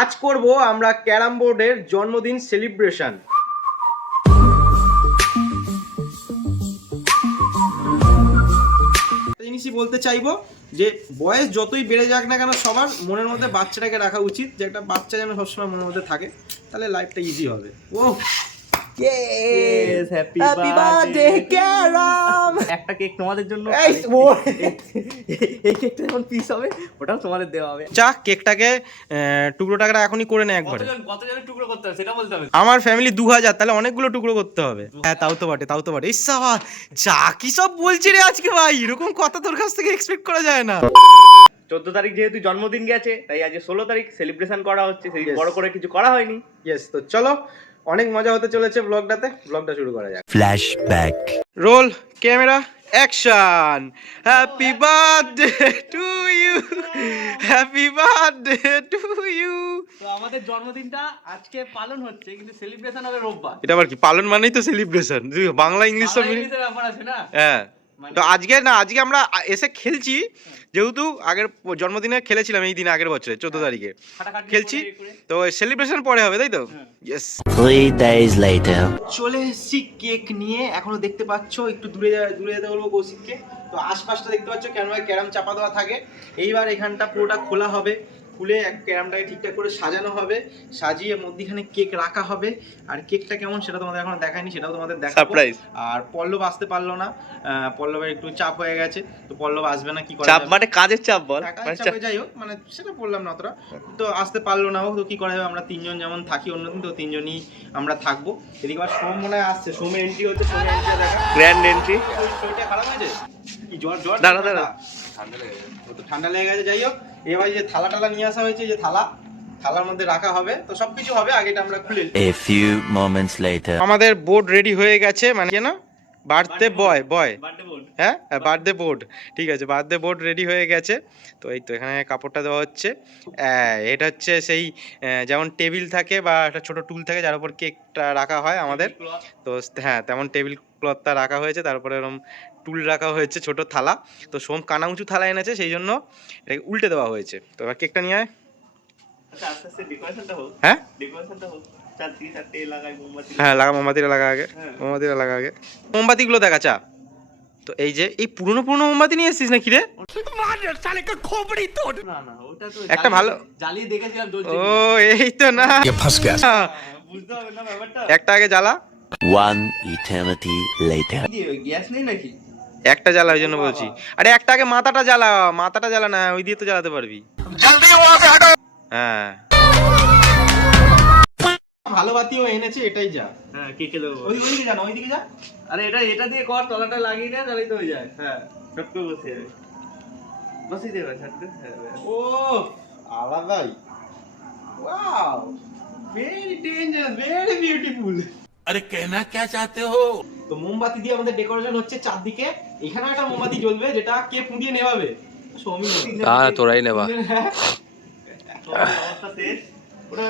আজ করব আমরা ক্যারাম বোর্ডের জন্মদিন সেলিব্রেশন। জিনিসই বলতে চাইবো যে বয়স যতই বেড়ে যাক না কেন সবার মনের মধ্যে বাচ্চাটাকে রাখা উচিত, যে একটা বাচ্চা যেন সবসময় মনের মধ্যে থাকে, তাহলে লাইফটা ইজি হবে। ও Yes, happy birthday ক্যারাম। একটা কেক তোমাদের জন্য, এই কেকটা যখন পিস হবে ওটাও তোমাদের দেওয়া হবে। চা কেকটাকে টুকরো টাকরা এখনই করে নে একবারে। কতজনের টুকরো করতে হবে সেটা বলতে হবে। আমার ফ্যামিলি 2000, তাহলে অনেকগুলো টুকরো করতে হবে। হ্যাঁ তাও তো বটে। এই সাবা চা কি সব বলছি রে আজকে ভাই, এরকম কথা তোর কাছ থেকে এক্সপেক্ট করা যায় না। 14 তারিখ যেহেতু জন্মদিন গেছে তাই আজ 16 তারিখ সেলিব্রেশন করা হচ্ছে, সেই বড় করে কিছু করা হয়নি। ইয়েস, তো চলো অনেক মজা হতে চলেছে ব্লগটা শুরু করা যাক। Flashback. Roll camera action. Happy birthday to you, happy birthday to you. তো আমাদের জন্মদিনটা আজকে পালন হচ্ছে, কিন্তু সেলিব্রেশন হবে রোববার। এটা আবার কি পালন মানেই তো সেলিব্রেশন, বাংলা ইংলিশ সব ইংলিশের ব্যাপার আছে না। হ্যাঁ, তো আজকে আমরা এসে খেলছি, যেহেতু আগের জন্মদিনে খেলেছিলাম এই দিন আগের বছরে 14 তারিখে খেলছি, তো সেলিব্রেশন পরে হবে, তাই তো? ইয়েস। 3 days later. চলে এসেছি কেক নিয়ে, এখনো দেখতে পাচ্ছ একটু দূরে যেতে বলবো কৌশিককে। তো আশপাশটা দেখতে পাচ্ছ কেন ক্যারাম চাপা দেওয়া থাকে। এইবার এখানটা পুরোটা খোলা হবে, খুলে ক্যারামটাকে ঠিকঠাক করে সাজানো হবে, সাজিয়ে মধ্যখানে কেক রাখা হবে। আর কেকটা কেমন সেটা তোমাদের এখনো দেখায়নি, সেটাও তোমাদের দেখাবো। সারপ্রাইজ। আর পল্লব আসতে পারলো না, পল্লবের একটু চাপ হয়ে গেছে, তো পল্লব আসবে না। কি করা চাপ যাবে? মানে কাজের চাপ বল। যাই হোক, মানে সেটা বললাম না অতটা, তো আসতে পারলো না ও, তো কি করা যাবে, আমরা তিনজন যেমন থাকি অন্যদিন, তো তিনজনই আমরা থাকবো। এদিকে আবার সোম মনে হয় আসছে, সোমের এন্ট্রি হচ্ছে, সোমের এন্ট্রি দেখা, গ্র্যান্ড এন্ট্রি। শরীরটা খারাপ হয়েছে কি, জ্বর দাঁড়া ঠান্ডা লেগে গেছে। যাই হোক, এবার যে থালা নিয়ে আসা হয়েছে, যে থালার মধ্যে রাখা হবে, তো সবকিছু হবে। আগেটা আমরা খুলে A few moments later. আমাদের বোর্ড রেডি হয়ে গেছে, মানে না বার্থডে বয় হ্যাঁ বার্থডে বোর্ড, ঠিক আছে, বার্থডে বোর্ড রেডি হয়ে গেছে। তো এই তো এখানে কাপড়টা দেওয়া হচ্ছে। এটা হচ্ছে সেই যেমন টেবিল থাকে বা একটা ছোট টুল থাকে যার উপর কেকটা রাখা হয় আমাদের, তো হ্যাঁ তেমন টেবিল ক্লথটা রাখা হয়েছে, তারপরে এরকম টুল রাখা হয়েছে, ছোট থালা। তো সোম কানা উঁচু থালা এনেছে, সেই জন্য এটাকে উল্টে দেওয়া হয়েছে। তো এবার কেকটা নিয়ে আয়। হ্যাঁ হ্যাঁ লাগা, মোমবাতিটা লাগা আগে, মোমবাতিগুলো দেখা চা। তো এই যে এই পুরনো মোমবাতি নিয়ে এসেছিস নাকি রে? একটা ভালো জ্বালিয়ে দেখেছিলাম, ও এই তো না, বুঝতে হবে না ব্যাপারটা। একটা আগে জ্বালা। 1 eternity later. গ্যাস নেই নাকি? একটা জ্বালা, ওই জন্য বলছি। আরে একটা আগে মাথাটা জ্বালা না, ওই দিয়ে তো জ্বালাতে পারবি। হ্যাঁ ভালো বাতিও এনেছে, এটাই যা। হ্যাঁ কেকে দেবো। ওইদিকে যা না, ওইদিকে যা। আরে এটা দিয়ে কর, তলাটা লাগিয়ে না, তাহলেই তো হয়ে যায়। হ্যাঁ সব করে বসে যাবে, বসিয়ে দেবে ছাড়তে। ও আলাদাই, wow, very dangerous, very beautiful. अरे कहना क्या चाहते हो? তো মোমবাতি দিয়ে আমাদের ডেকোরেশন হচ্ছে চারদিকে। এখানে একটা মোমবাতি জ্বলবে, যেটা কে পুড়িয়ে নেভাবে, তোরাই নেবা। অবস্থা শেষ, ওটা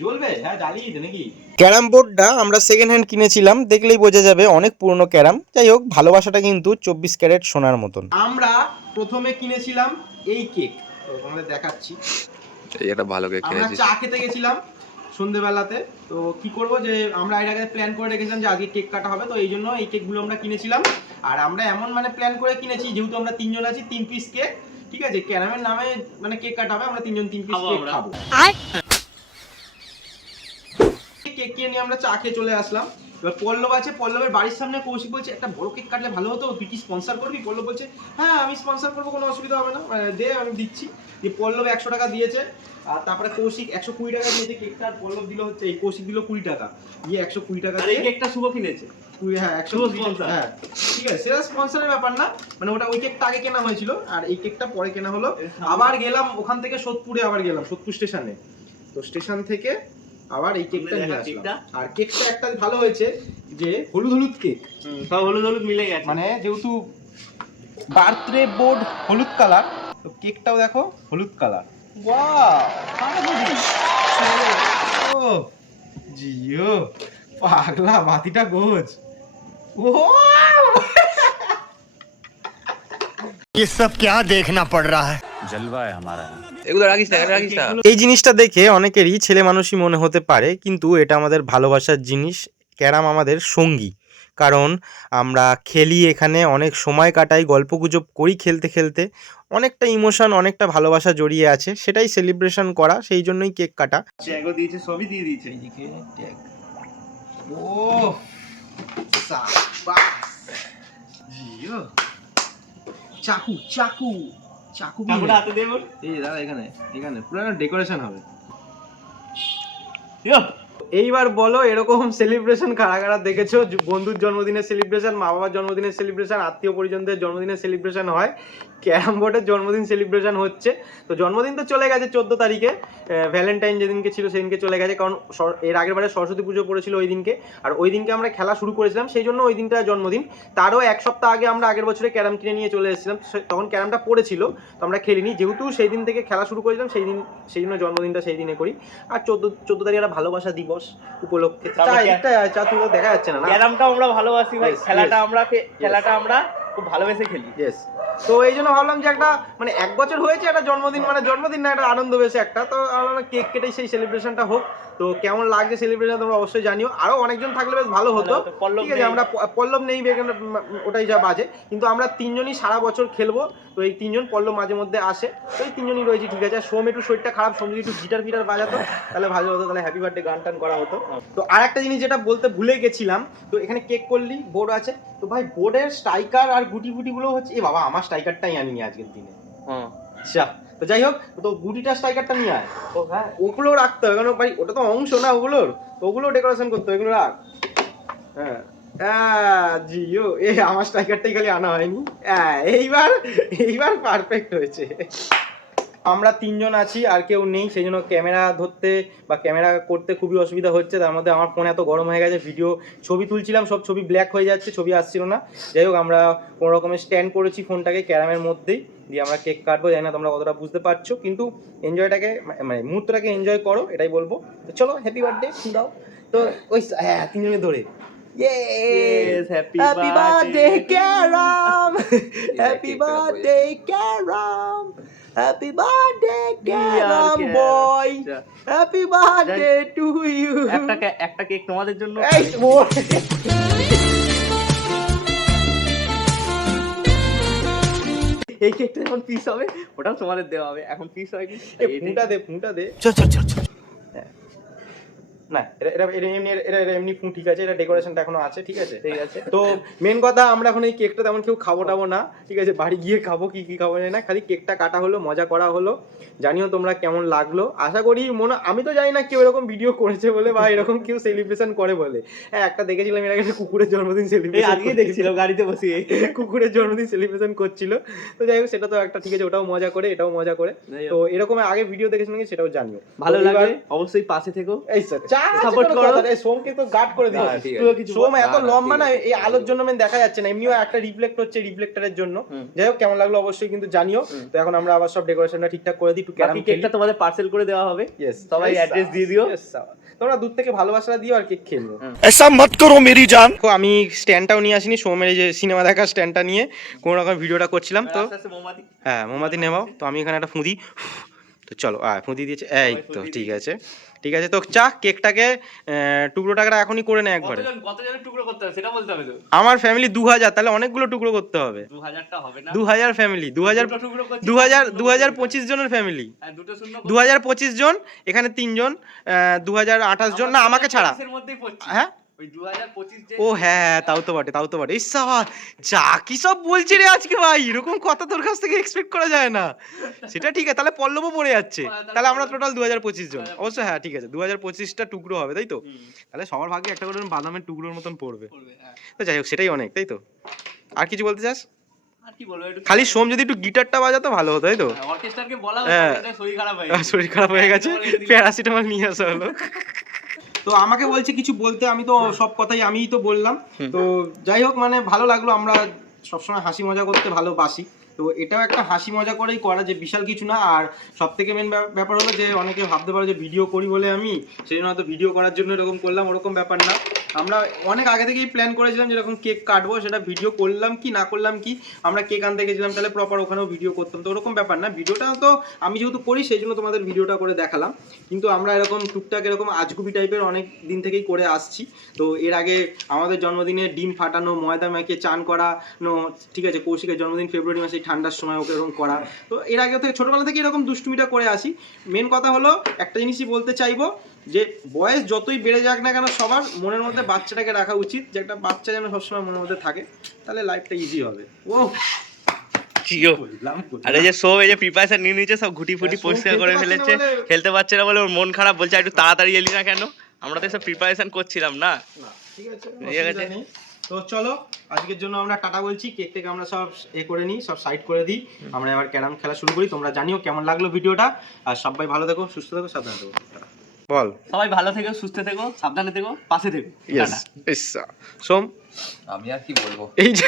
জ্বলবে। হ্যাঁ জ্বালিয়ে দে নাকি। ক্যারাম বোর্ডটা আমরা সেকেন্ড হ্যান্ড কিনেছিলাম, দেখলেই বোঝা যাবে অনেক পুরনো ক্যারাম। যাই হোক, ভালোবাসাটা কিন্তু 24 ক্যারেট সোনার মতন। আমরা প্রথমে কিনেছিলাম এই কেক, তো তোমাদের দেখাচ্ছি। এটা ভালো কেক আমরা কিনেছিস। চা খেতে গেছিলাম সন্ধ্যেবেলাতে, তো কি করব, যে আমরা এর আগে প্ল্যান করে রেখেছিলাম যে আজকে কেক কাটা হবে, তো এই জন্য এই কেকগুলো আমরা কিনেছিলাম। আর আমরা এমন মানে প্ল্যান করে কিনেছি, যেহেতু আমরা তিনজন আছি, 3 পিস কেক, ঠিক আছে, ক্যারামের নামে মানে কেক কাটা হবে, আমরা তিনজন 3 পিস কেক খাবো। কেক কিনে নিয়ে আমরা চা খেয়ে চলে আসলাম। এবার পল্লব আছে, পল্লবের বাড়ির সামনে। কৌশিক বলছে একটা বড় কেক কাটলে ভালো হতো, তুই কি স্পন্সর করবি? পল্লব বলছে হ্যাঁ আমি স্পন্সর করবো, কোনো অসুবিধা হবে না, দে আমি দিচ্ছি। দিয়ে পল্লব 100 টাকা দিয়েছে, আর তারপরে কৌশিক 120 টাকা দিয়েছে কেকটা, আর পল্লব দিল হচ্ছে, এই কৌশিক দিল 20 টাকা, দিয়ে 120 টাকা এই কেকটা শুভ কিনেছে। হ্যাঁ 100 হ্যাঁ ঠিক আছে, সেটা স্পন্সরের ব্যাপার না, মানে ওটা ওই কেকটা আগে কেনা হয়েছিল, আর এই কেকটা পরে কেনা হলো। আবার গেলাম ওখান থেকে সোদপুরে, আবার গেলাম সোদপুর স্টেশনে, তো স্টেশন থেকে আবার এই কেকটা নিয়ে আসলাম। আর কেকটা একটা ভালো হয়েছে যে হলুদ কেক, সব হলুদ মিলে গেছে, মানে যেহেতু বার্থডে বোর্ড হলুদ কালার, তো কেকটাও দেখো হলুদ কালার। ও জিও পাগলা, বাতিটা গোজ। ও ये सब क्या देखना पड़ रहा है? जलवा है हमारा। এগুলো রাখিস না, এটা রাখিস না। এই জিনিসটা দেখে অনেকেরই ছেলে মানুষই মনে হতে পারে, কিন্তু এটা আমাদের ভালোবাসার জিনিস। ক্যারাম আমাদের সঙ্গী, কারণ আমরা খেলি এখানে, অনেক সময় কাটাই, গল্পগুজব করি খেলতে খেলতে, অনেকটা ইমোশন, অনেকটা ভালোবাসা জড়িয়ে আছে, সেটাই সেলিব্রেশন করা, সেই জন্যই কেক কাটা। ট্যাগও দিয়েছে, সবই দিয়ে দিয়েছে। ও চাকু চাকু চাকু চাকুটা হাতে দেব। এই দাদা এখানে এখানে পুরো ডেকোরেশন হবে। এইবার বলো, এরকম সেলিব্রেশন কারা কারা দেখেছো? বন্ধুর জন্মদিনের সেলিব্রেশন, মা বাবার জন্মদিনের সেলিব্রেশন, আত্মীয় পরিজনদের জন্মদিনের সেলিব্রেশন হয়, ক্যারাম বোর্ডের জন্মদিন সেলিব্রেশন হচ্ছে। তো জন্মদিন তো চলে গেছে 14 তারিখে, ভ্যালেন্টাইন যেদিনকে ছিল সেদিনকে চলে গেছে, কারণ এর আগের বারে সরস্বতী পুজো পড়েছিল ওই দিনকে, আর ওই দিনকে আমরা খেলা শুরু করেছিলাম, সেই জন্য ওই দিনটা জন্মদিন। তারও এক সপ্তাহ আগে আমরা আগের বছরে ক্যারাম কিনে নিয়ে চলে এসেছিলাম, তখন ক্যারামটা পড়েছিল, তো আমরা খেলিনি, যেহেতু সেই দিন থেকে খেলা শুরু করেছিলাম, সেই জন্য জন্মদিনটা সেই দিনে করি। আর 14 তারিখ একটা ভালোবাসা দিবস উপলক্ষে চা তুলো দেখা যাচ্ছে না। ক্যারামটা আমরা ভালোবাসি ভাই, খেলাটা আমরা খুব ভালোবেসে খেলি। ইয়েস, তো এই জন্য ভাবলাম যে একটা মানে 1 বছর হয়েছে একটা জন্মদিন, মানে জন্মদিন না, একটা আনন্দ বেশি একটা, তো আমরা কেক কেটেই সেই সেলিব্রেশনটা হোক। তো কেমন লাগছে সেলিব্রেশন তোমরা অবশ্যই জানিও। আরো অনেকজন থাকলে বেশ ভালো হতো, ঠিক আছে? আমরা পল্লব নেই, ওটাই যা বাজে, কিন্তু আমরা 3 জনই সারা বছর খেলবো। তো এই 3 জন, পল্লব মাঝে মধ্যে আসে, তো এই 3 জনই রয়েছে, ঠিক আছে? সোম একটু শরীরটা খারাপ, সোম যদি একটু গিটার ফিটার বাজাতো তাহলে ভালো হতো, তাহলে হ্যাপি বার্থডে গান টান করা হতো। তো আর একটা জিনিস যেটা বলতে ভুলে গেছিলাম, তো এখানে কেক করলি, বোর্ড আছে, তো ভাই বোর্ডের স্ট্রাইকার আর গুটি গুলো হচ্ছে, এ বাবা আমার স্ট্রাইকারটাই আনিনি আজকের দিনে। আচ্ছা, তো যাই হোক, তো গুটিটা স্ট্রাইকারটা নিয়ে আয়। ও হ্যাঁ, ওগুলো রাখতে হবে, কারণ ভাই ওটা তো অংশ না ওগুলোর, ওগুলো ডেকোরেশন করতে হবে, এগুলো রাখ। হ্যাঁ জিও, আমার স্ট্রাইকারটাই খালি আনা হয়নি। এইবার পারফেক্ট হয়েছে। আমরা 3 জন আছি, আর কেউ নেই, সেই জন্য ক্যামেরা ধরতে বা ক্যামেরা করতে খুবই অসুবিধা হচ্ছে। তার মধ্যে আমার ফোন এত গরম হয়ে গেছে, ছবি তুলছিলাম, সব ছবি ব্ল্যাক হয়ে যাচ্ছে, ছবি আসছিল না। যাই হোক, আমরা কোনো রকমের স্ট্যান্ড করেছি ফোনটাকে ক্যারামের মধ্যেই, দিয়ে আমরা কেক কাটবো। জানি না তোমরা কতটা বুঝতে পারছো, কিন্তু এনজয়টাকে মানে মুহূর্তটাকে এনজয় করো, এটাই বলবো। তো চলো, হ্যাপি বার্থডে দাও। তো ওই 3 জনে ধরে Yes, happy birthday Karam, happy birthday Karam, happy birthday Karam boy, happy birthday to you. একটা কেক তোমাদের জন্য। এই কেকটা যখন পিস হবে ওটাও তোমাদের দেওয়া হবে। এখন পিস হয় কি, ফুঁটা দে চল। না, এটা এমনি ফুঁ, ঠিক আছে? এটা ডেকোরেশনটা এখনো আছে, ঠিক আছে? তো মেন কথা, আমরা এখন এই কেকটা তেমন কেউ খাবো টাবো না, ঠিক আছে? বাড়ি গিয়ে খাবো, কি খাবো জানি না, খালি কেকটা কাটা হলো, মজা করা হলো। জানিও তোমরা কেমন লাগলো। আশা করি আমি তো জানি না কেউ এরকম ভিডিও করেছে বলে, বা এরকম কেউ সেলিব্রেশন করে বলে। হ্যাঁ, একটা দেখেছিলাম এর আগে, কুকুরের জন্মদিন সেলিব্রেশন, আজকে দেখছিলাম গাড়িতে বসিয়ে কুকুরের জন্মদিন সেলিব্রেশন করছিল। তো যাই হোক, সেটা তো একটা, ঠিক আছে, ওটাও মজা করে, এটাও মজা করে। তো এরকম আগে ভিডিও দেখেছিলাম, সেটাও জানিও। ভালো লাগবে, অবশ্যই পাশে থেকো। এই স্যার সাপোর্ট করো। সোমকে তো গার্ড করে দিয়েছি, সোম এত লম্বা না, এই আলোর জন্য দেখা যাচ্ছে না, এমনিও একটা রিফ্লেক্ট হচ্ছে রিফ্লেক্টরের জন্য। যাই হোক, কেমন লাগলো অবশ্যই কিন্তু জানিও। তো এখন আমরা আবার সব ডেকোরেশনটা ঠিকঠাক করে দিই, একটু ক্যারাম কেকটা তোমাদের পার্সেল করে দেওয়া হবে। সবাই অ্যাড্রেস দিয়ে দিও, তোমরা দূর থেকে ভালোবাসা দিও, আর কেক খেলবো। ऐसा मत करो मेरी जान। আমি স্ট্যান্ডটাও নিয়ে আসিনি, সোমের এই যে সিনেমা দেখার স্ট্যান্ডটা নিয়ে কোনো রকম ভিডিওটা করছিলাম। তো হ্যাঁ, মোমবাতি নেবাও। তো আমি এখানে একটা ফুঁদি, তো চলো ফুঁদি দিয়েছে, এই তো ঠিক আছে। তো কেকটাকে টুকরোটাকে এখনই করে নেয় একবারে। কতজনের টুকরো করতে হবে সেটা বলতে হবে তো। আমার ফ্যামিলি 2000, তাহলে অনেকগুলো টুকরো করতে হবে। 2000টা হবে না, 2000 ফ্যামিলি, 2025 জনের ফ্যামিলি, 2025 জন, এখানে 3 জন, 2028 জন, না আমাকে ছাড়া। হ্যাঁ, ও হ্যাঁ, তাও তো বটে। যা কি সব বলছি রে আজকে ভাই, এরকম কথা তোর কাছ থেকে এক্সপেক্ট করা যায় না। সেটা ঠিক আছে, তাহলে পল্লবও পড়ে যাচ্ছে, তাহলে আমরা টোটাল 2025 জন। অবশ্য হ্যাঁ, ঠিক আছে, 2025টা টুকরো হবে, তাই তো? তাহলে সবার ভাগে একটা করে বাদামের টুকরোর মতন পড়বে। তো যাই হোক, সেটাই অনেক, তাই তো? আর কিছু বলতে চাস? খালি সোম যদি একটু গিটারটা বাজাতো ভালো হতো, তাই তো? শরীর খারাপ হয়ে গেছে, প্যারাসিটামল নিয়ে আসা হলো। তো আমাকে বলছে কিছু বলতে, আমি তো সব কথাই আমিই তো বললাম। তো যাই হোক, মানে ভালো লাগলো, আমরা সবসময় হাসি মজা করতে ভালোবাসি, তো এটাও একটা হাসি মজা করেই করা, যে বিশাল কিছু না। আর সব থেকে মেন ব্যাপার হলো যে অনেকে ভাবতে পারে যে ভিডিও করি বলে আমি সেই জন্য হয়তো ভিডিও করার জন্য এরকম করলাম, ওরকম ব্যাপার না। আমরা অনেক আগে থেকেই প্ল্যান করেছিলাম যেরকম কেক কাটবো, সেটা ভিডিও করলাম কি না করলাম কি, আমরা কেক আনতে গেছিলাম তাহলে প্রপার ওখানেও ভিডিও করতাম, তো ওরকম ব্যাপার না। ভিডিওটা তো আমি যেহেতু করি সেই জন্য তোমাদের ভিডিওটা করে দেখালাম, কিন্তু আমরা এরকম টুকটাক এরকম আজগুবি টাইপের অনেক দিন থেকেই করে আসছি। তো এর আগে আমাদের জন্মদিনে ডিম ফাটানো, ময়দা মেখে চান করানো, ঠিক আছে, কৌশিকের জন্মদিন ফেব্রুয়ারি মাসে ঠান্ডার সময় ওকে এরকম করা, তো এর আগে থেকে ছোটোবেলা থেকে এরকম দুষ্টুমিটা করে আসি। মেন কথা হলো একটা জিনিসই বলতে চাইবো যে বয়স যতই বেড়ে যাক না কেন সবার মনের মধ্যে বাচ্চাটাকে রাখা উচিত, যে একটা বাচ্চা যেন সবসময় মনের মধ্যে থাকে, তাহলে লাইফটা ইজি হবে। ও জিও বললাম আরে যে সব এই যে প্রিপারেশন নিয়ে নিয়েছে, সব ঘুটি ফুটি সব পরিষ্কার খেলতে করে পারছে না ফেলেছে, বলে- খেলতে পারছে না বলে ওর মন খারাপ, বলছে একটু তাড়াতাড়ি এলি না কেন, আমরা তো সব প্রিপারেশন করছিলাম না। না, ঠিক আছে, ঠিক আছে। অসুবিধা নেই। তো চলো আজকের জন্য আমরা টাটা বলছি, কেক টেক আমরা সব করে নিই, সব সাইড করে দিই, আমরা এবার ক্যারাম খেলা শুরু করি। তোমরা জানিও কেমন লাগলো ভিডিওটা, আর সবাই ভালো থেকো, সুস্থ থেকো, সাবধানে থেকো। বল। সবাই ভালো থেকো, সুস্থ থেকো, সাবধানে থেকো, পাশে থেকো। ইয়েস, সোম আমি আর কি বলবো এই যে